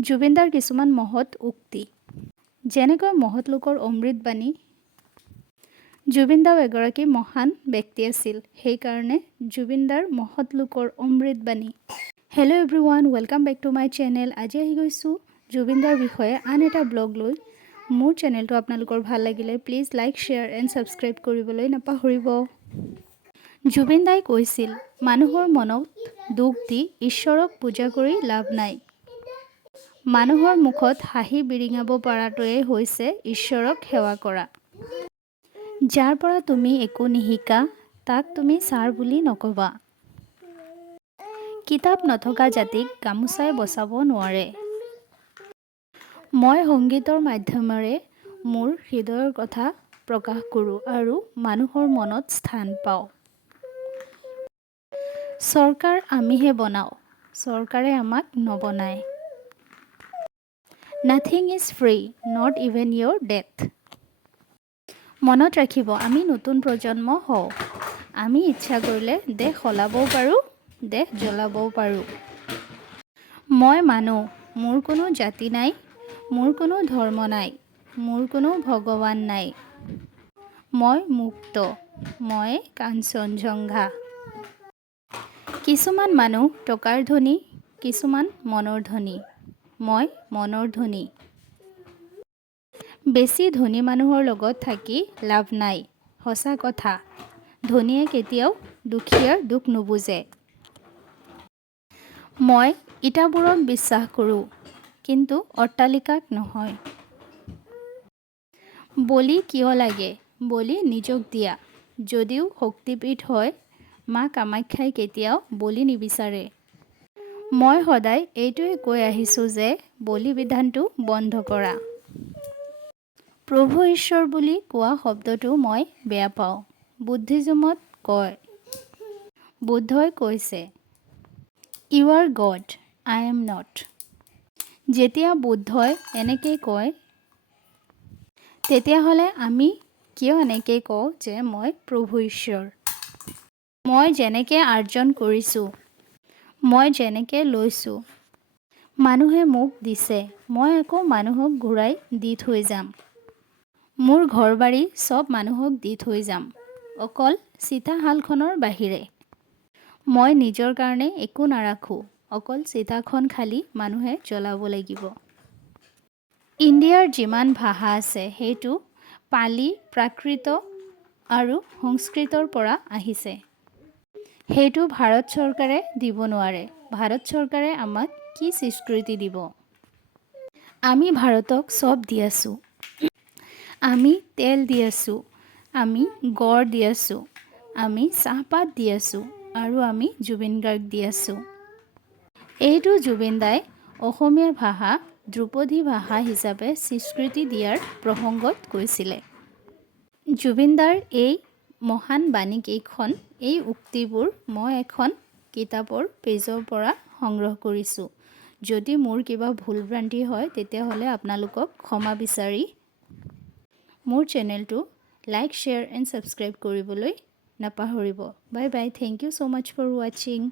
জুবিনদাৰ কিছুমান মহৎ উক্তি যেনেকৈ মহৎ লোকৰ অমৃতবাণী। জুবিনদাও এগৰাকী মহান ব্যক্তি আছিল, সেইকাৰণে জুবিনদাৰ মহৎ লোকৰ অমৃতবাণী। Hello' everyone, welcome back to my channel. আজি আহি গৈছোঁ জুবিনদাৰ বিষয়ে আন এটা ব্লগ লৈ। মোৰ চেনেলটো আপোনালোকৰ ভাল লাগিলে please like, share and subscribe কৰিবলৈ নাপাহৰিব। জুবিনদাই কৈছিল, মানুহৰ মনত দুখ দি ঈশ্বৰক পূজা কৰি লাভ নাই। মানুহৰ মুখত হাঁহি বিৰিঙাব পৰাটোৱে হৈছে ঈশ্বৰক সেৱা কৰা। যাৰ পৰা তুমি একো নিশিকা তাক তুমি ছাৰ বুলি নকবা। কিতাপ নথকা জাতিক গামোচাই বচাব নোৱাৰে। মই সংগীতৰ মাধ্যমেৰে মোৰ হৃদয়ৰ কথা প্ৰকাশ কৰোঁ আৰু মানুহৰ মনত স্থান পাওঁ। চৰকাৰ আমিহে বনাওঁ, চৰকাৰে আমাক নবনায়। Nothing is free, not even your death. মনত ৰাখিব, আমি নতুন প্ৰজন্ম হওঁ। আমি ইচ্ছা কৰিলে দেশ সলাবও পাৰোঁ, দেশ জ্বলাবও পাৰোঁ। মই মানো, মোৰ কোনো জাতি নাই, মোৰ কোনো ধৰ্ম নাই, মোৰ কোনো ভগৱান নাই। মই মুক্ত, মই কাঞ্চনজংঘা। কিছুমান মানুহ টকাৰ ধনী, কিছুমান মনৰ ধনী। মই মনৰ ধনী। বেছি ধনী মানুহৰ লগত থাকি লাভ নাই। সঁচা কথা, ধনীয়ে কেতিয়াও দুখীয়াৰ দুখ নুবুজে। মই ইটাবোৰক বিশ্বাস কৰোঁ, কিন্তু অট্টালিকাক নহয়। বলি কিয় লাগে? বলি নিজক দিয়া। যদিও শক্তিপীঠ হয়, মা কামাখ্যাই কেতিয়াও বলি নিবিচাৰে। মই সদায় এইটোৱে কৈ আহিছোঁ যে বলি বিধানটো বন্ধ কৰা। প্ৰভু ঈশ্বৰ বুলি কোৱা শব্দটো মই বেয়া পাওঁ। বুদ্ধিজমত কয়, বুদ্ধই কৈছে, you are God, I am not. যেতিয়া বুদ্ধই এনেকৈ কয়, তেতিয়াহ'লে আমি কিয় এনেকৈ কওঁ যে মই প্ৰভু ঈশ্বৰ? মই যেনেকৈ আৰ্জন কৰিছোঁ, মই যেনেকৈ লৈছোঁ, মানুহে মোক দিছে, মই আকৌ মানুহক ঘূৰাই দি থৈ যাম। মোৰ ঘৰ-বাৰী চব মানুহক দি থৈ যাম, অকল চিতাশালখনৰ বাহিৰে। মই নিজৰ কাৰণে একো নাৰাখোঁ, অকল চিতাখন খালী মানুহে জ্বলাব লাগিব। ইণ্ডিয়াৰ যিমান ভাষা আছে সেইটো পালি, প্ৰাকৃত আৰু সংস্কৃতৰ পৰা আহিছে। সেইটো ভাৰত চৰকাৰে দিব নোৱাৰে। ভাৰত চৰকাৰে আমাক কি স্বীকৃতি দিব? আমি ভাৰতক চব দি আছোঁ। আমি তেল দি আছোঁ, আমি গড় দি আছোঁ, আমি চাহপাত দি আছোঁ আৰু আমি জুবিন গাৰ্গ দি আছোঁ। এইটো জুবিনদাই অসমীয়া ভাষা ধ্ৰুপদী ভাষা হিচাপে স্বীকৃতি দিয়াৰ প্ৰসংগত কৈছিলে। জুবিনদাৰ এই মহান বাণীকেইখন, এই উক্তিবোৰ মই এখন কিতাপৰ পেজৰ পৰা সংগ্ৰহ কৰিছোঁ। যদি মোৰ কিবা ভুল-ভ্ৰান্তি হয় তেতিয়াহ'লে আপোনালোকক ক্ষমা বিচাৰি মোৰ চেনেলটো লাইক, শ্বেয়াৰ এণ্ড ছাবস্ক্ৰাইব কৰিবলৈ নাপাহৰিব। Bye bye, thank you so' much for ৱাচিং।